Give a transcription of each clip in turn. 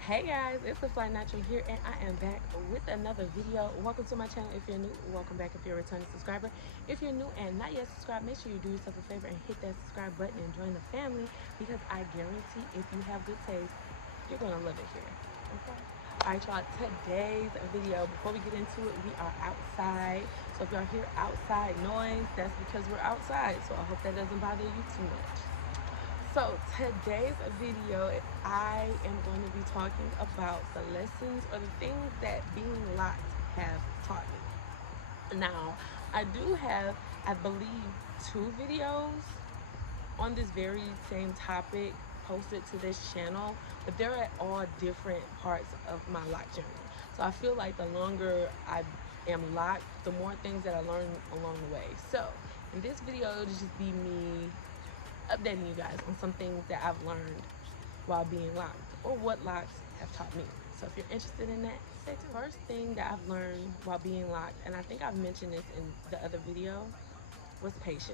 Hey guys, it's the Fly Natural here, and I am back with another video. Welcome to my channel if you're new. Welcome back if you're a returning subscriber. If you're new and not yet subscribed, make sure you do yourself a favor and hit that subscribe button and join the family, because I guarantee if you have good taste, you're gonna love it here. Okay. Alright y'all, today's video, before we get into it, we are outside. So if y'all hear outside noise, that's because we're outside. So I hope that doesn't bother you too much. So today's video, I am going to be talking about the lessons or the things that being locked have taught me. Now, I do have, I believe, 2 videos on this very same topic posted to this channel, but they're at all different parts of my lock journey. So I feel like the longer I am locked, the more things that I learn along the way. So in this video, it'll just be me updating you guys on some things that I've learned while being locked, or what locks have taught me. So if you're interested in that, stay tuned. First thing that I've learned while being locked, and I think I've mentioned this in the other video, was patience.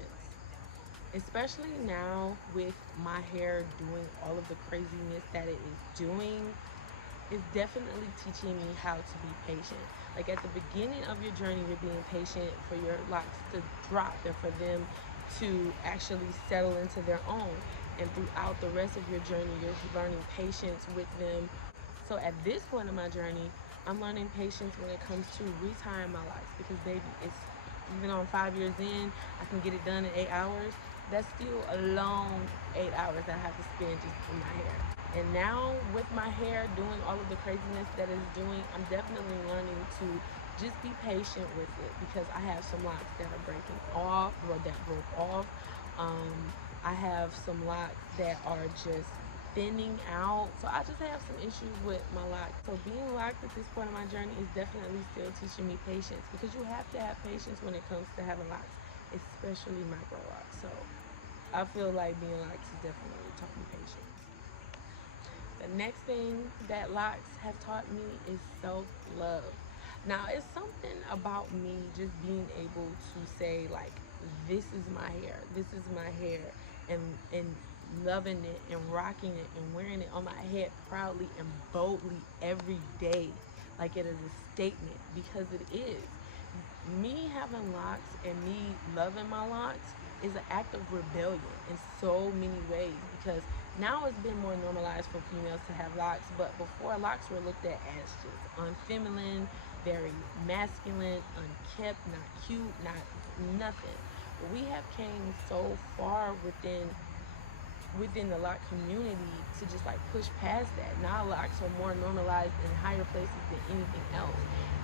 Especially now with my hair doing all of the craziness that it is doing, it's definitely teaching me how to be patient. Like at the beginning of your journey, you're being patient for your locks to drop and for them to actually settle into their own. And throughout the rest of your journey, you're learning patience with them. So at this point in my journey, I'm learning patience when it comes to retying my locks, because baby, it's, even though I'm 5 years in, I can get it done in 8 hours. That's still a long 8 hours that I have to spend just in my hair. And now with my hair doing all of the craziness that it's doing, I'm definitely learning to just be patient with it, because I have some locks that are breaking off, or that broke off. I have some locks that are just thinning out. So I just have some issues with my locks. So being locked at this point in my journey is definitely still teaching me patience, because you have to have patience when it comes to having locks, especially micro locks. So I feel like being locked has definitely taught me patience. The next thing that locks have taught me is self-love. Now, it's something about me just being able to say, like, this is my hair, and loving it and rocking it and wearing it on my head proudly and boldly every day, like it is a statement, because it is. Me having locks and me loving my locks is an act of rebellion in so many ways, because now it's been more normalized for females to have locks, but before, locks were looked at as just unfeminine, very masculine, unkept, not cute, not nothing. But we have came so far within the lock community to just like push past that. Now locks are more normalized in higher places than anything else.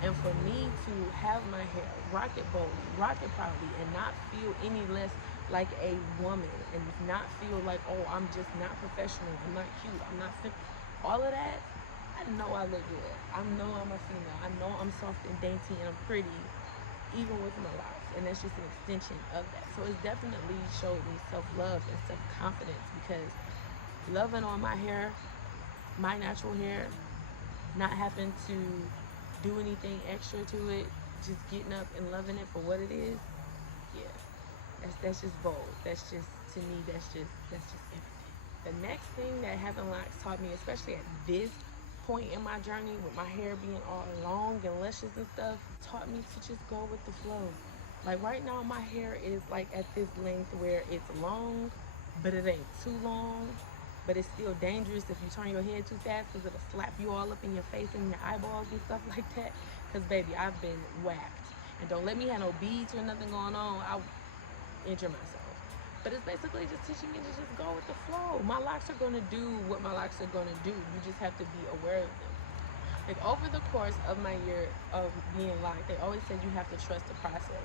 And for me to have my hair, rock it boldly, rock it proudly, and not feel any less like a woman, and not feel like, oh, I'm just not professional, I'm not cute, I'm not fit, all of that, I know I look good. I know I'm a female. I know I'm soft and dainty and I'm pretty, even with my locks, and that's just an extension of that. So it's definitely showed me self-love and self-confidence, because loving on my hair, my natural hair, not having to do anything extra to it, just getting up and loving it for what it is, yeah, that's just bold. That's just, to me, that's just everything. The next thing that having locks taught me, especially at this point in my journey with my hair being all long and luscious and stuff, taught me to just go with the flow. Like right now, my hair is like at this length where it's long, but it ain't too long, but it's still dangerous if you turn your head too fast, because it'll slap you all up in your face and your eyeballs and stuff like that. Because baby, I've been whacked, and don't let me have no beads or nothing going on, I'll injure myself. But it's basically just teaching me to just go with the flow. My locks are going to do what my locks are going to do. You just have to be aware of them. Like over the course of my year of being locked, they always said you have to trust the process.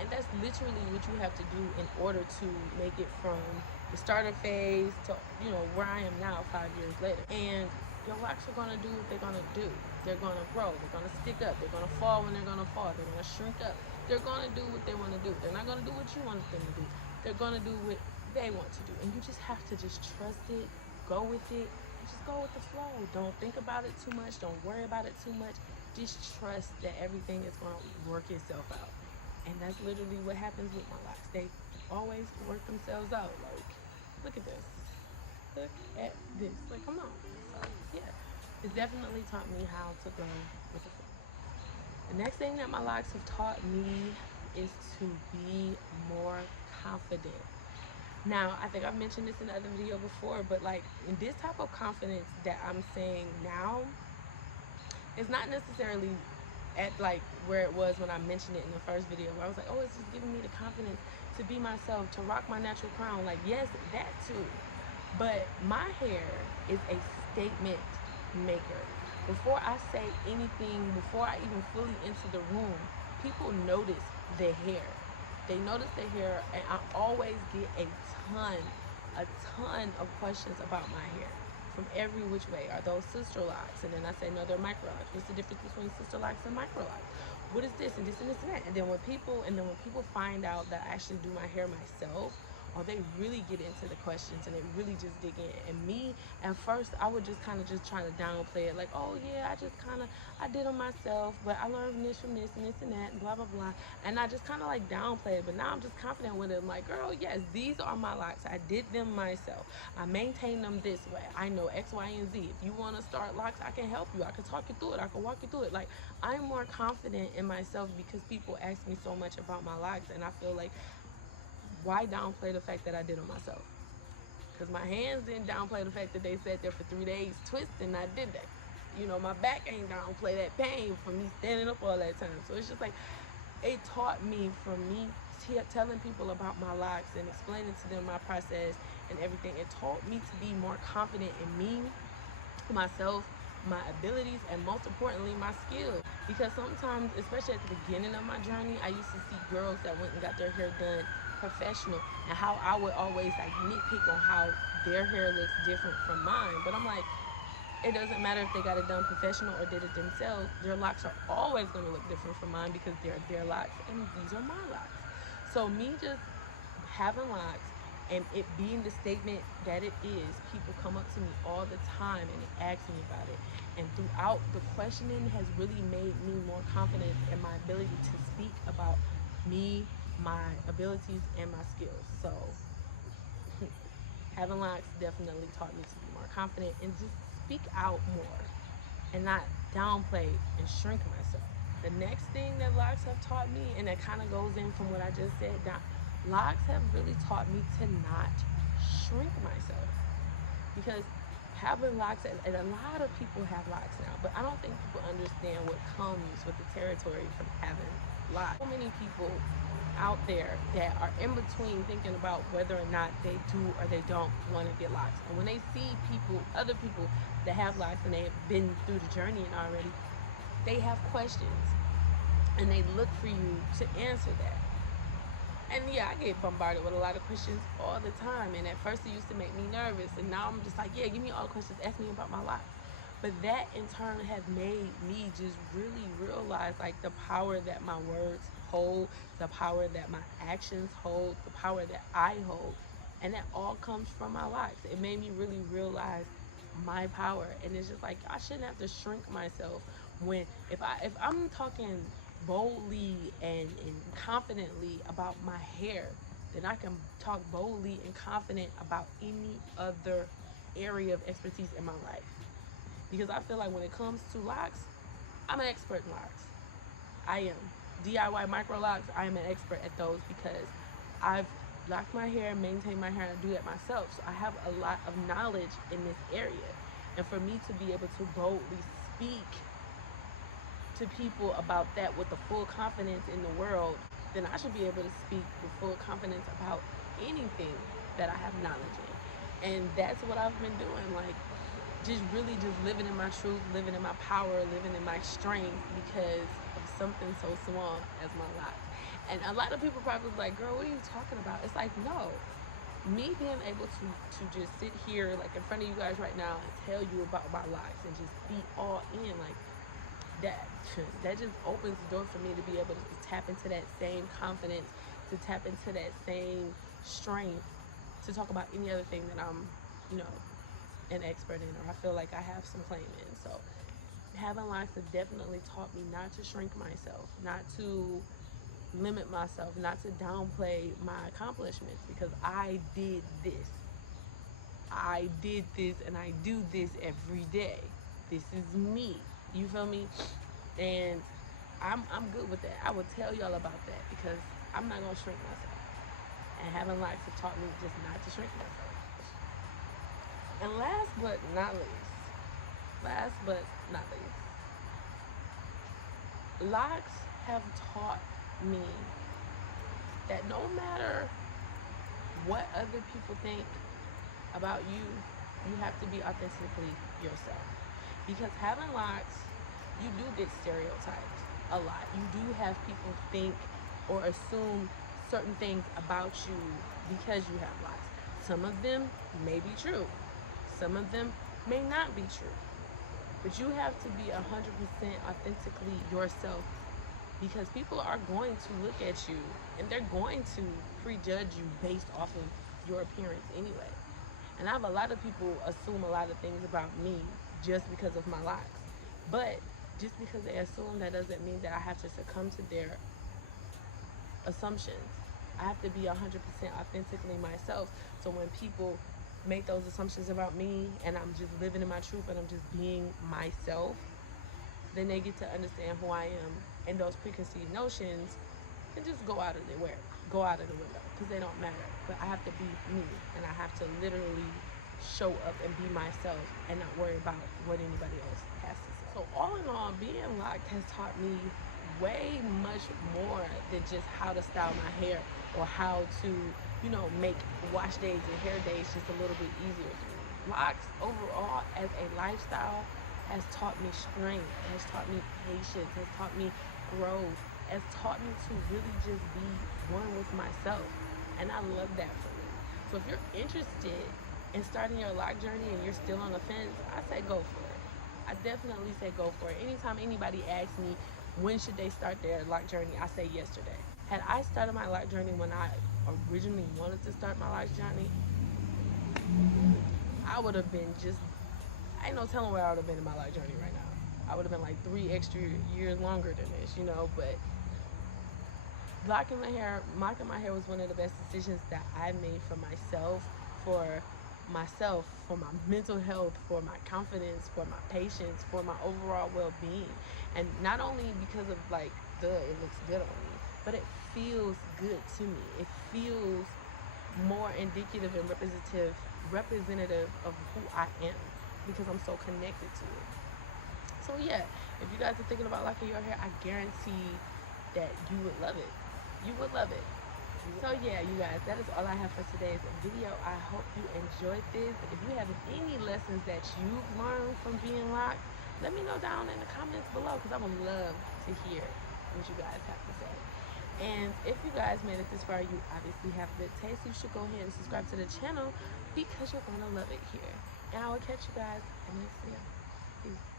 And that's literally what you have to do in order to make it from the starter phase to, you know, where I am now 5 years later. And your locks are gonna do what they're gonna do. They're gonna grow, they're gonna stick up, they're gonna fall when they're gonna fall, they're gonna shrink up. They're gonna do what they wanna do. They're not gonna do what you want them to do. They're gonna do what they want to do. And you just have to just trust it, go with it, just go with the flow. Don't think about it too much. Don't worry about it too much. Just trust that everything is going to work itself out. And that's literally what happens with my locks. They always work themselves out. Like, look at this. look at this. Like, come on. So, yeah, it's definitely taught me how to go with the flow. The next thing that my locks have taught me is to be more confident. Now, I think I've mentioned this in another video before, but like in this type of confidence that I'm saying now, it's not necessarily at like where it was when I mentioned it in the first video, where I was like, oh, it's just giving me the confidence to be myself, to rock my natural crown. Like, yes, that too. But my hair is a statement maker. Before I say anything, before I even fully enter the room, people notice the hair. They notice the hair, and I always get a ton of questions about my hair from every which way. Are those sister locks? And then I say, no, they're Microlocs. What's the difference between sister locks and Microlocs? What is this and this and this and that? And then when people find out that I actually do my hair myself, or they really get into the questions and they really just dig in. And me, at first, I would just kind of just try to downplay it, like, oh yeah, I did them myself, but I learned this from this and this and that, and blah blah blah. And I just kind of like downplay it. But now I'm just confident with it. I'm like, girl, yes, these are my locks. I did them myself. I maintain them this way. I know X, Y, and Z. If you want to start locks, I can help you. I can talk you through it. I can walk you through it. Like, I'm more confident in myself because people ask me so much about my locks, and I feel like, why downplay the fact that I did it myself? Because my hands didn't downplay the fact that they sat there for 3 days twisting, and I did that. You know, my back ain't downplay that pain from me standing up all that time. So it's just like, it taught me, from me telling people about my locks and explaining to them my process and everything, it taught me to be more confident in me, myself, my abilities, and most importantly, my skills. Because sometimes, especially at the beginning of my journey, I used to see girls that went and got their hair done professional, and how I would always like nitpick on how their hair looks different from mine. But I'm like, it doesn't matter if they got it done professional or did it themselves. Their locks are always going to look different from mine because they're their locks and these are my locks. So me just having locks and it being the statement that it is, people come up to me all the time and ask me about it. And throughout, the questioning has really made me more confident in my ability to speak about me, my abilities, and my skills. So having locks definitely taught me to be more confident and just speak out more and not downplay and shrink myself. The next thing that locks have taught me, and that kind of goes in from what I just said, locks have really taught me to not shrink myself. Because having locks, and a lot of people have locks now, but I don't think people understand what comes with the territory from having locks. So many people out there that are in between thinking about whether or not they do or they don't want to get locks. And when they see other people that have locks and they have been through the journey already, they have questions and they look for you to answer that. And yeah, I get bombarded with a lot of questions all the time, and at first it used to make me nervous, and now I'm just like, yeah, give me all the questions, ask me about my locks. But that in turn has made me just really realize like the power that my words hold, the power that my actions hold, the power that I hold, and that all comes from my locks. It made me really realize my power, and it's just like I shouldn't have to shrink myself when if I'm talking boldly and confidently about my hair, then I can talk boldly and confident about any other area of expertise in my life. Because I feel like when it comes to locks, I'm an expert in locks. I am. DIY Microlocs, I am an expert at those because I've locked my hair, maintained my hair, and I do that myself. So I have a lot of knowledge in this area. And for me to be able to boldly speak to people about that with the full confidence in the world, then I should be able to speak with full confidence about anything that I have knowledge in. And that's what I've been doing. Like, just really just living in my truth, living in my power, living in my strength because of something so small as my locks. And a lot of people probably like, girl, what are you talking about? It's like, no, me being able to just sit here like in front of you guys right now and tell you about my locks and just be all in, like that just opens the door for me to be able to tap into that same confidence, to tap into that same strength, to talk about any other thing that I'm, an expert in, or I feel like I have some claim in. So having locks has definitely taught me not to shrink myself, not to limit myself, not to downplay my accomplishments, because I did this. I did this and I do this every day. This is me. You feel me? And I'm good with that. I will tell y'all about that because I'm not gonna shrink myself. And having locks have taught me just not to shrink myself. And last but not least, locks have taught me that no matter what other people think about you, you have to be authentically yourself. Because having locks, you do get stereotyped a lot. You do have people think or assume certain things about you because you have locks. Some of them may be true. Some of them may not be true. But you have to be 100% authentically yourself because people are going to look at you and they're going to prejudge you based off of your appearance anyway. And I have a lot of people assume a lot of things about me just because of my locks. But just because they assume, that doesn't mean that I have to succumb to their assumptions. I have to be 100% authentically myself. So when people make those assumptions about me and I'm just living in my truth and I'm just being myself, then they get to understand who I am, and those preconceived notions can just go out of the window because they don't matter. But I have to be me, and I have to literally show up and be myself and not worry about what anybody else has to say. So all in all, being locked has taught me way much more than just how to style my hair or how to, make wash days and hair days just a little bit easier for me. Locks overall as a lifestyle has taught me strength, has taught me patience, has taught me growth, has taught me to really just be one with myself. And I love that for me. So if you're interested in starting your lock journey and you're still on the fence, I say go for it. I definitely say go for it. Anytime anybody asks me when should they start their lock journey, I say yesterday. Had I started my lock journey when I originally wanted to start my lock journey, I would have been I ain't no telling where I would have been in my lock journey right now. I would have been like 3 extra years longer than this, but mocking my hair was one of the best decisions that I made for my mental health, for my confidence, for my patience, for my overall well-being. And not only because of it looks good on me, but it feels good to me. It feels more indicative and representative of who I am because I'm so connected to it. So yeah, if you guys are thinking about locking your hair, I guarantee that you would love it. You would love it. So yeah, you guys, that is all I have for today's video. I hope you enjoyed this. If you have any lessons that you've learned from being locked, let me know down in the comments below because I would love to hear what you guys have to say. And if you guys made it this far, you obviously have good taste. You should go ahead and subscribe to the channel because you're going to love it here. And I will catch you guys in the next video. Peace.